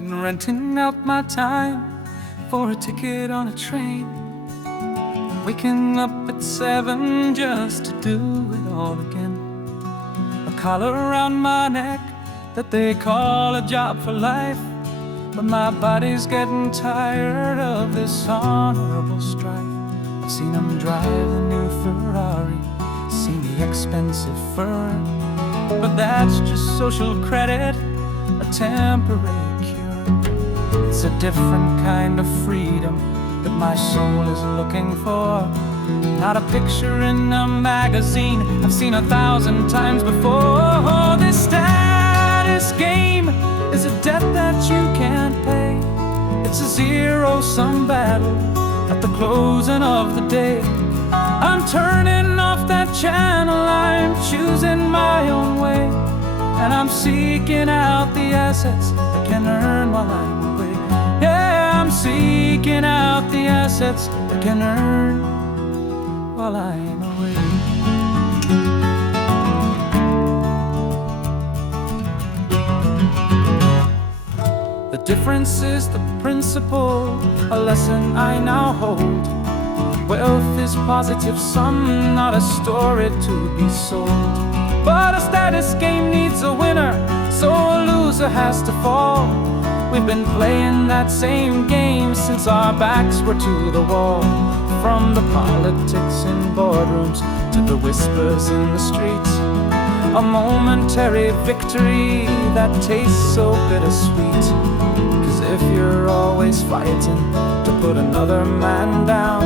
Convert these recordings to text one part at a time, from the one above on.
been renting out my time for a ticket on a train, waking up at 7 just to do it all again. A collar around my neck that they call a job for life, but my body's getting tired of this honorable strife. I've seen them drive the new Ferrari, seen the expensive fur, but that's just social credit, a temporary cure. It's a different kind of freedom that my soul is looking for, not a picture in a magazine I've seen 1,000 times before. This status game is a debt that you can't pay. It's a zero-sum battle at the closing of the day. I'm turning off that channel, I'm choosing my own way, and I'm seeking out the assets that can earn while I'm away. Yeah, I'm seeking out the assets that can earn while I'm away. The difference is the principle, a lesson I now hold. Wealth is positive sum, not a story to be sold. But a status game needs a winner, so a loser has to fall. We've been playing that same game since our backs were to the wall. From the politics in boardrooms to the whispers in the streets, a momentary victory that tastes so bittersweet. 'Cause if you're always fighting to put another man down,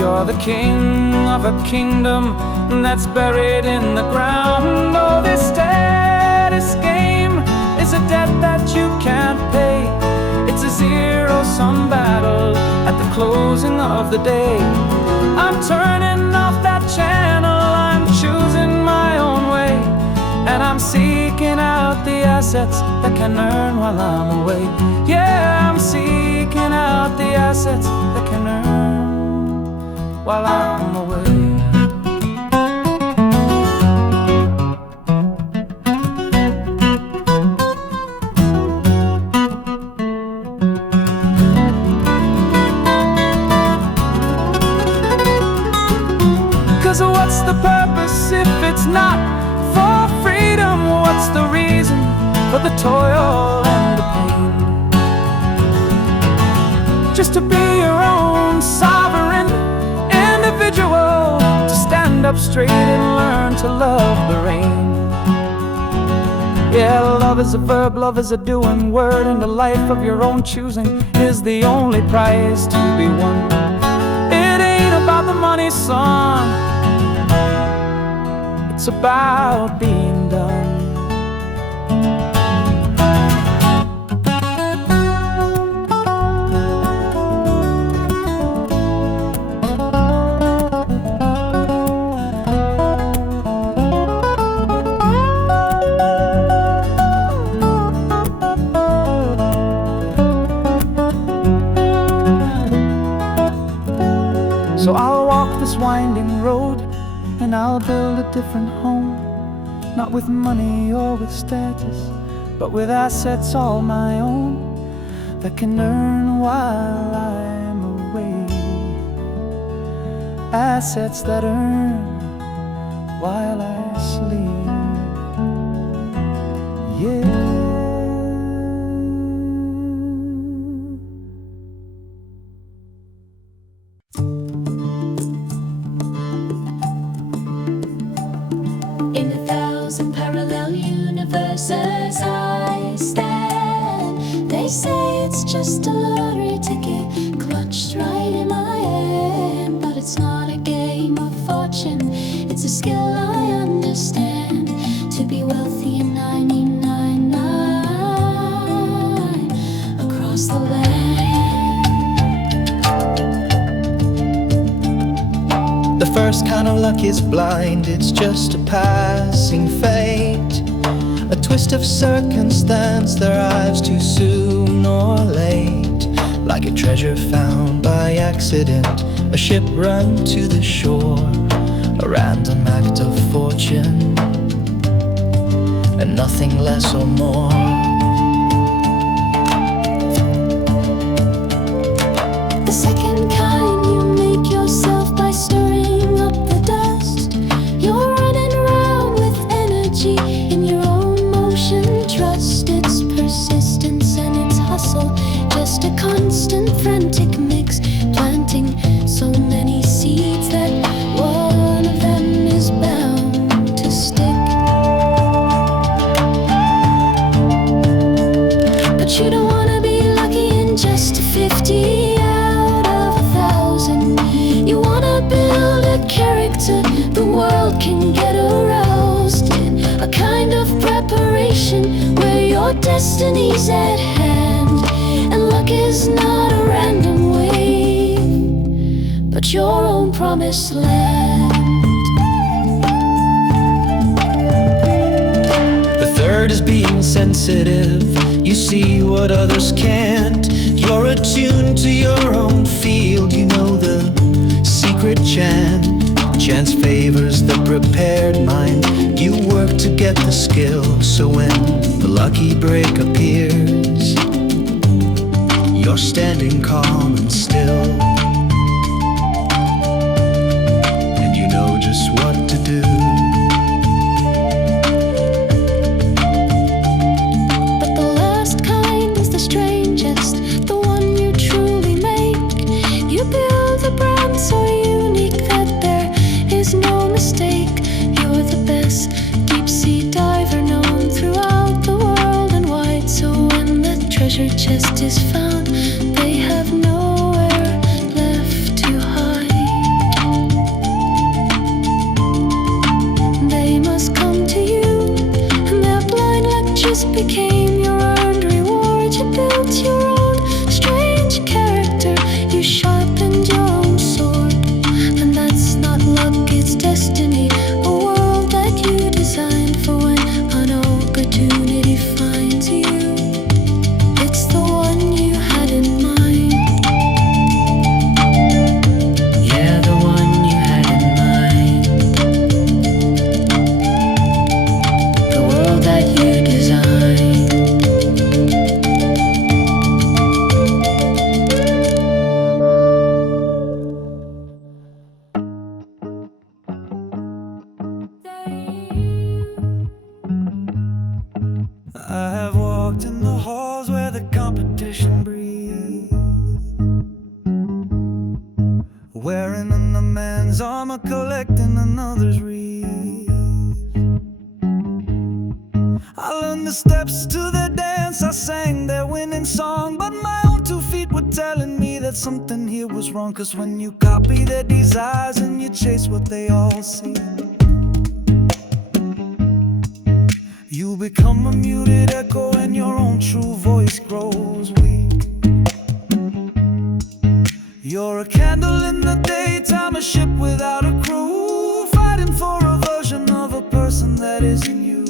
you're the king of a kingdom that's buried in the ground. Oh, this status game is a debt that you can't pay. It's a zero-sum battle at the closing of the day. I'm turning off that channel, I'm choosing my own way, and I'm seeking out the assets that can earn while I'm away. Yeah, I'm seeking out the assets that can earn while I'm away. Cause what's the purpose if it's not for freedom? What's the reason for the toil and the pain? Just to be your own sovereign individual, to stand up straight and learn to love the rain. Yeah, love is a verb, love is a doing word, and the life of your own choosing is the only prize to be won. It ain't about the money, son, it's about being done. So I'll walk this winding road, and I'll build a different home, not with money or with status, but with assets all my own that can earn while I'm away. Assets that earn while I sleep. Yeah. In 1,000 parallel universes I stand. They say it's just a lottery ticket clutched right in my hand, but it's not a game of fortune, it's a skill I understand. To be wealthy in 99 across the land. The first kind of luck is blind, it's just a passing fate, a twist of circumstance that arrives too soon or late. Like a treasure found by accident, a ship run to the shore, a random act of fortune, and nothing less or more. to stick. But you don't wanna be lucky in just a 50 out of 1,000. You wanna build a character the world can get aroused in, a kind of preparation where your destiny's at hand, and luck is not a random wave, but your own promised land. The third is being sensitive. You see what others can't. You're attuned to your own field. You know the secret chant. Chance favors the prepared mind. You work to get the skill, so when the lucky break appears, you're standing calm and still, and you know just what to do. But the last kind is the strangest, the one you truly make. You build a brand so unique that there is no mistake. You're the best deep sea diver known throughout the world and wide. So when the treasure chest is found, they have nowhere left to hide. They must come to you, and their blind luck just became your earned reward. You built your own strange character, you sharpened your own sword, and that's not luck, it's destiny, a world that you designed for when an opportunity finds you. It's the one you had in mind. Yeah, the one you had in mind. The world that you designed. I have walked in the halls where the competition breathes, wearing a man's armor, collecting another's wreath. I learned the steps to their dance, I sang their winning song, but my own 2 feet were telling me that something here was wrong. 'Cause when you copy their desires and you chase what they all see, you become a muted echo and your own true voice grows weak. You're a candle in the daytime, a ship without a crew, fighting for a version of a person that isn't you.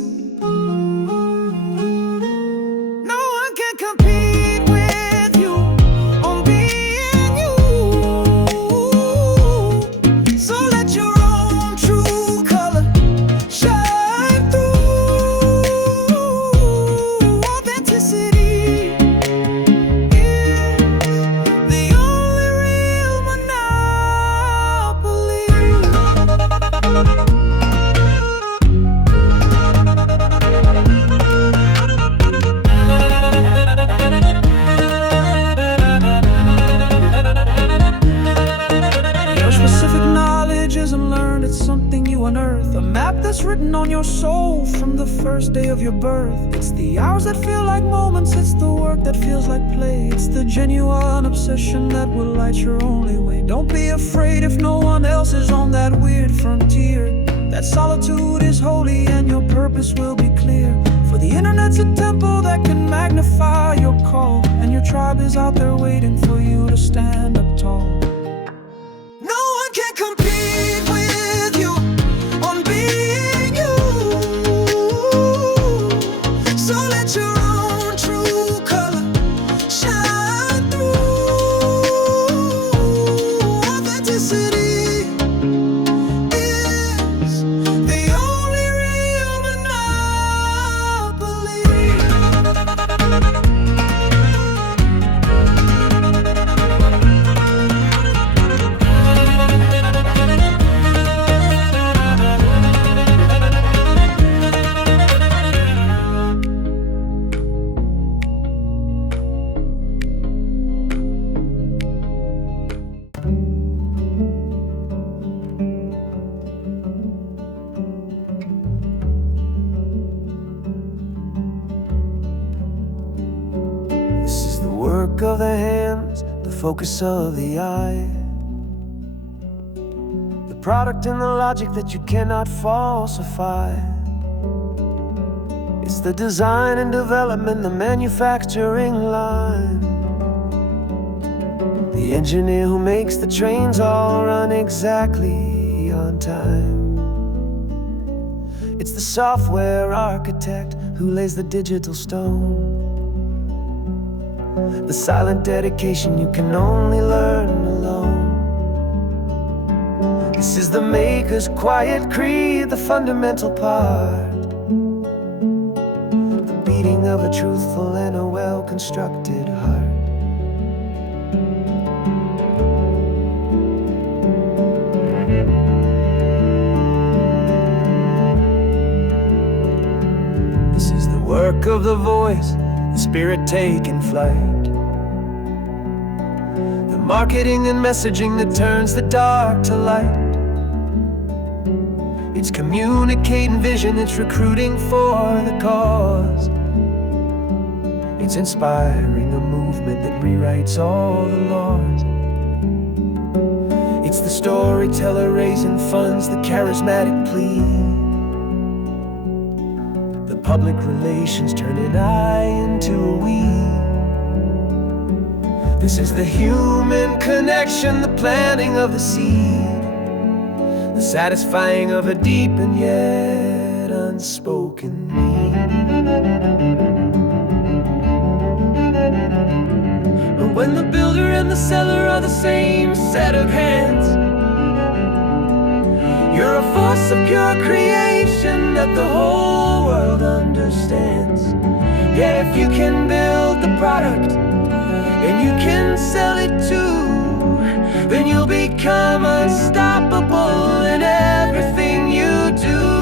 No one can compete with you on being you. So let your own true color shine through. Authenticity is the only real monopoly. Your specific knowledge isn't learned, it's something you unearth. A map that's written on your soul from the first day of your birth. It's the hours that feel like moments, it's the work that feels like play. It's the genuine obsession that will light your only way. Don't be afraid if no one else is on that weird frontier. That solitude is holy and your purpose will be clear. For the internet's a temple that can magnify your call, and your tribe is out there waiting for you to stand up tall. No one can compete with you on being you. So let your own true color shine through. Authenticity is the only real monopoly. work of the hands, the focus of the eye, the product and the logic that you cannot falsify. It's the design and development, the manufacturing line, the engineer who makes the trains all run exactly on time. It's the software architect who lays the digital stone, the silent dedication you can only learn alone. This is the maker's quiet creed, the fundamental part, the beating of a truthful and a well-constructed heart. This is the work of the voice, the spirit taking flight, the marketing and messaging that turns the dark to light. It's communicating vision, it's recruiting for the cause. It's inspiring a movement that rewrites all the laws. It's the storyteller raising funds, the charismatic plea, the public relations turning I into a we. This is the human connection, the planting of the seed, the satisfying of a deep and yet unspoken need. When the builder and the seller are the same set of hands, you're a force of pure creation that the whole world understands. Yeah, if you can build the product and you can sell it too, then you'll become unstoppable in everything you do.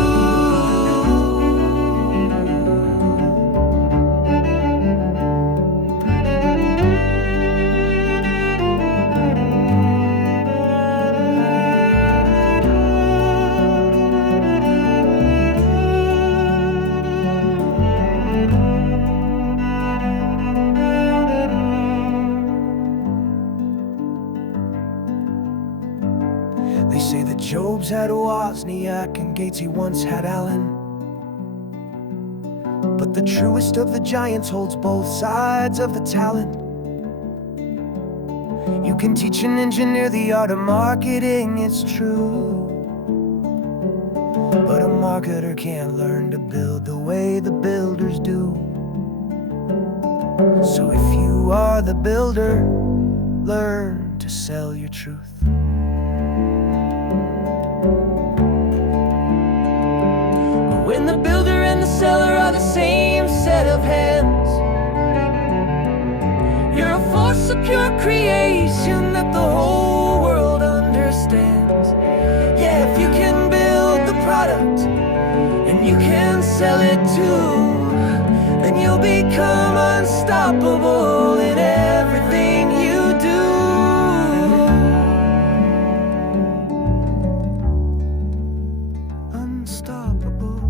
They say that Job's had Wozniak and Gates he once had Allen, but the truest of the giants holds both sides of the talent. You can teach an engineer the art of marketing, it's true, but a marketer can't learn to build the way the builders do. So if you are the builder, learn to sell your truth. When the builder and the seller are the same set of hands, you're a force of pure creation that the whole world understands. Yeah, if you can build the product and you can sell it too, then you'll become unstoppable in everything you do. Unstoppable.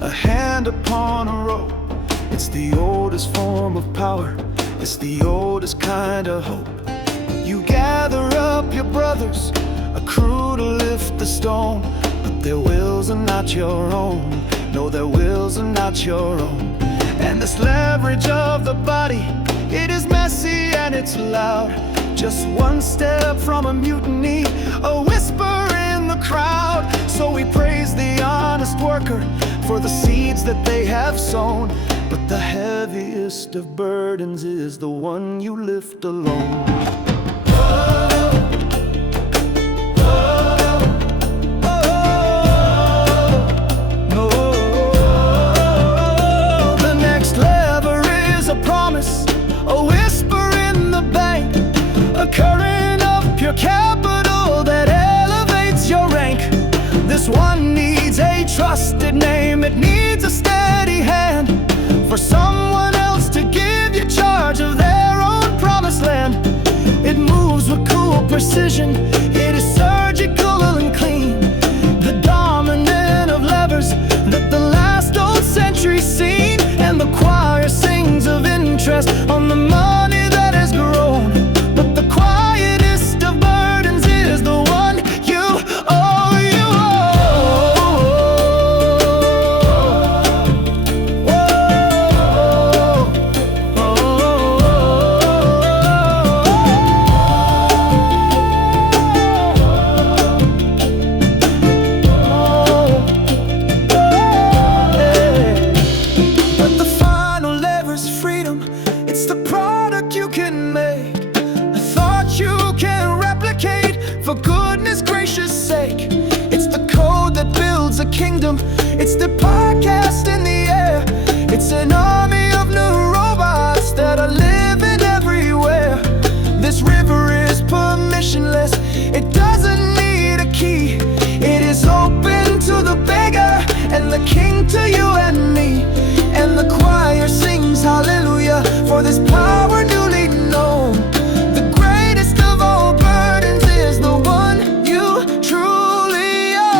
A hand upon a rope. It's the oldest form of power, it's the oldest kind of hope. You gather up your brothers, a crew to lift the stone, but their wills are not your own. No, their wills are not your own. And this leverage of the body, it is messy and it's loud. Just one step from a mutiny, a whisper in the crowd. So we praise the honest worker for the seeds that they have sown, but the heaviest of burdens is the one you lift alone. The next lever is a promise, a whisper in the bank, a current of pure cash. trusted name. It needs a steady hand for someone else to give you charge of their own promised land. It moves with cool precision. It is surgical and clean, the dominant of levers that the last old century's seen. And the choir sings of interest on the money that has grown, but the quietest of burdens is the one you owe, you But the final lever's freedom. It's the product you can make, a thought you can replicate for goodness gracious sake. It's the code that builds a kingdom. It's the podcast in the air. It's an army of new robots that are living everywhere. This river is permissionless. It doesn't need a key. It is open to the beggar and the king, to you and me. And the choir sings hallelujah for this power newly known. The greatest of all burdens is the one you truly owe.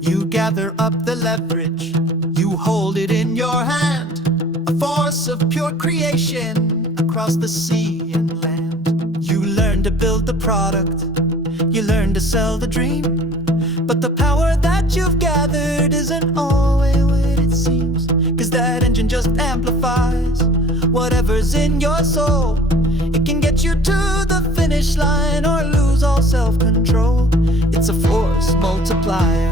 You gather up the leverage, you hold it in your hand, a force of pure creation across the sea and land. You learn to build the product, you learn to sell the dream, but the power that you've gathered isn't always what it seems. 'Cause that engine just amplifies whatever's in your soul. It can get you to the finish line or lose all self-control. It's a force multiplier,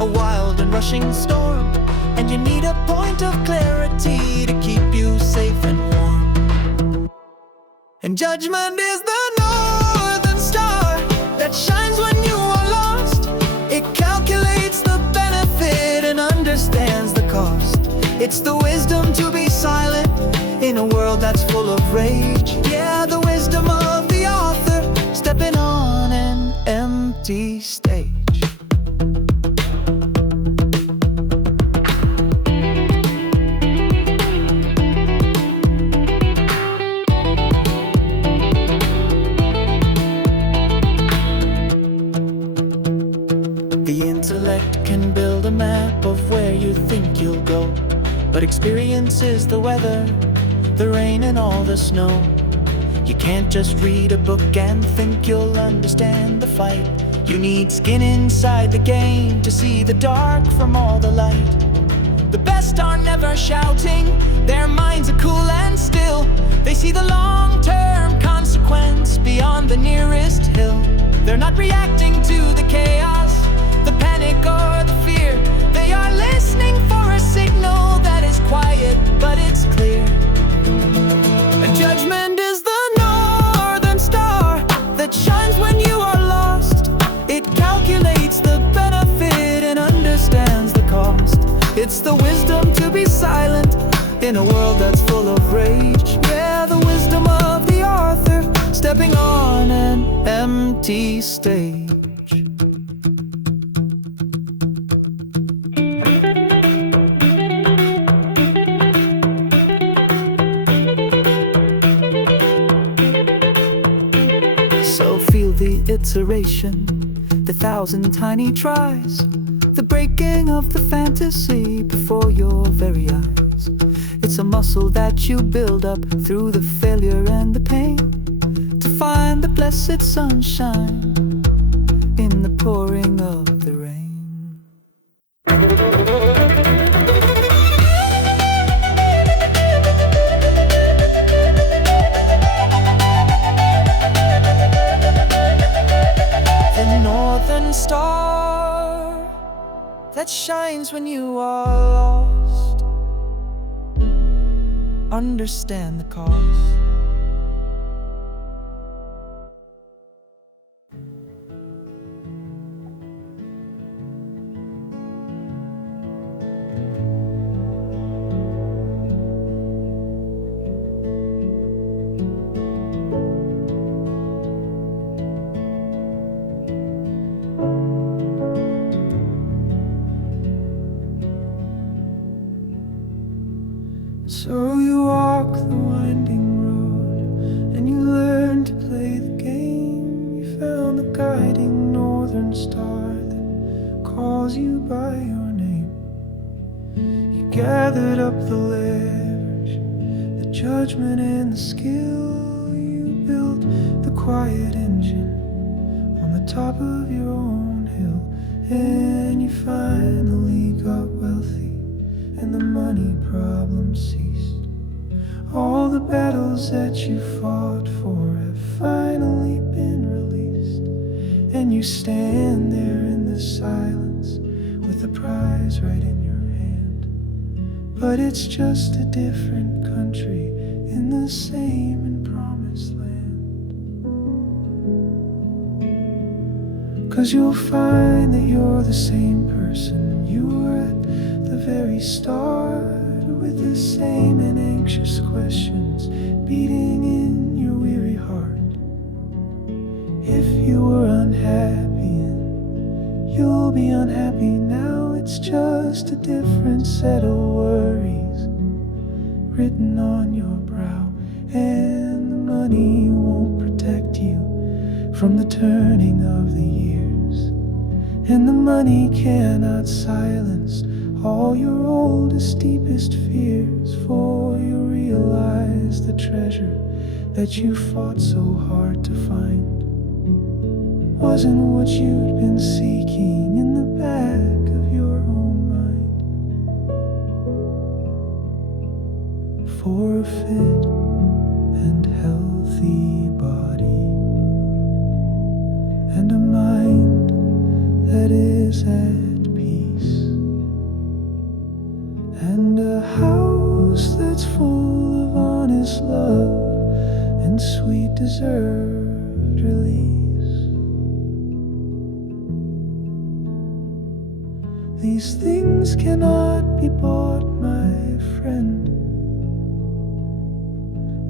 a wild and rushing storm, and you need a point of clarity to keep you safe and warm. And judgment is the northern star that shines when you are lost. It calculates the benefit and understands the cost. It's the wisdom to be silent in a world that's full of rage. Yeah, the wisdom of the author stepping on an empty stage. The intellect can build a map of where you think you'll go, but experience is the weather, the rain and all the snow. You can't just read a book and think you'll understand the fight. You need skin inside the game to see the dark from all the light. The best are never shouting, their minds are cool and still. They see the long-term consequence beyond the nearest hill. They're not reacting to the chaos, the panic or the fear. They are listening for a signal that is quiet, but it's clear. And judgment is the northern star that shines when you are lost. It calculates the benefit and understands the cost. It's the wisdom to be silent in a world that's full of rage. Yeah, the wisdom of the author stepping on an empty stage. So feel the iteration, the thousand tiny tries, the break breaking of the fantasy before your very eyes. It's a muscle that you build up through the failure and the pain, to find the blessed sunshine in the pouring of the rain. The northern star that shines when you are lost, understand the cause. So you walk the winding road, and you learn to play the game. You found the guiding northern star that calls you by your name. You gathered up the leverage, the judgment and the skill. You built the quiet engine on the top of your own hill, and you finally got wealthy, and the money problem ceased. All the battles that you fought for have finally been released, and you stand there in the silence with the prize right in your hand. But it's just a different country in the same and promised land. 'Cause you'll find that you're the same person you were at the very start, with the same and anxious questions beating in your weary heart. If you were unhappy, and you'll be unhappy now, it's just a different set of worries written on your brow, and the money won't protect you from the turning of the years, and the money cannot silence all your oldest, deepest fears. For you realize the treasure that you fought so hard to find wasn't what you'd been seeking in the back of your own mind. For a fit and healthy body, and a mind that is at peace, and a house that's full of honest love and sweet deserved release. These things cannot be bought, my friend.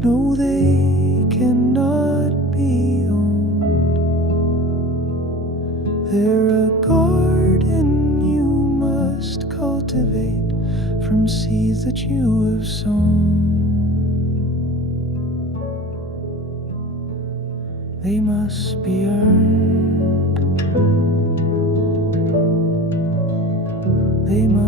No, they cannot be owned. They're a garden you must cultivate from seeds that you have sown. They must be earned. They must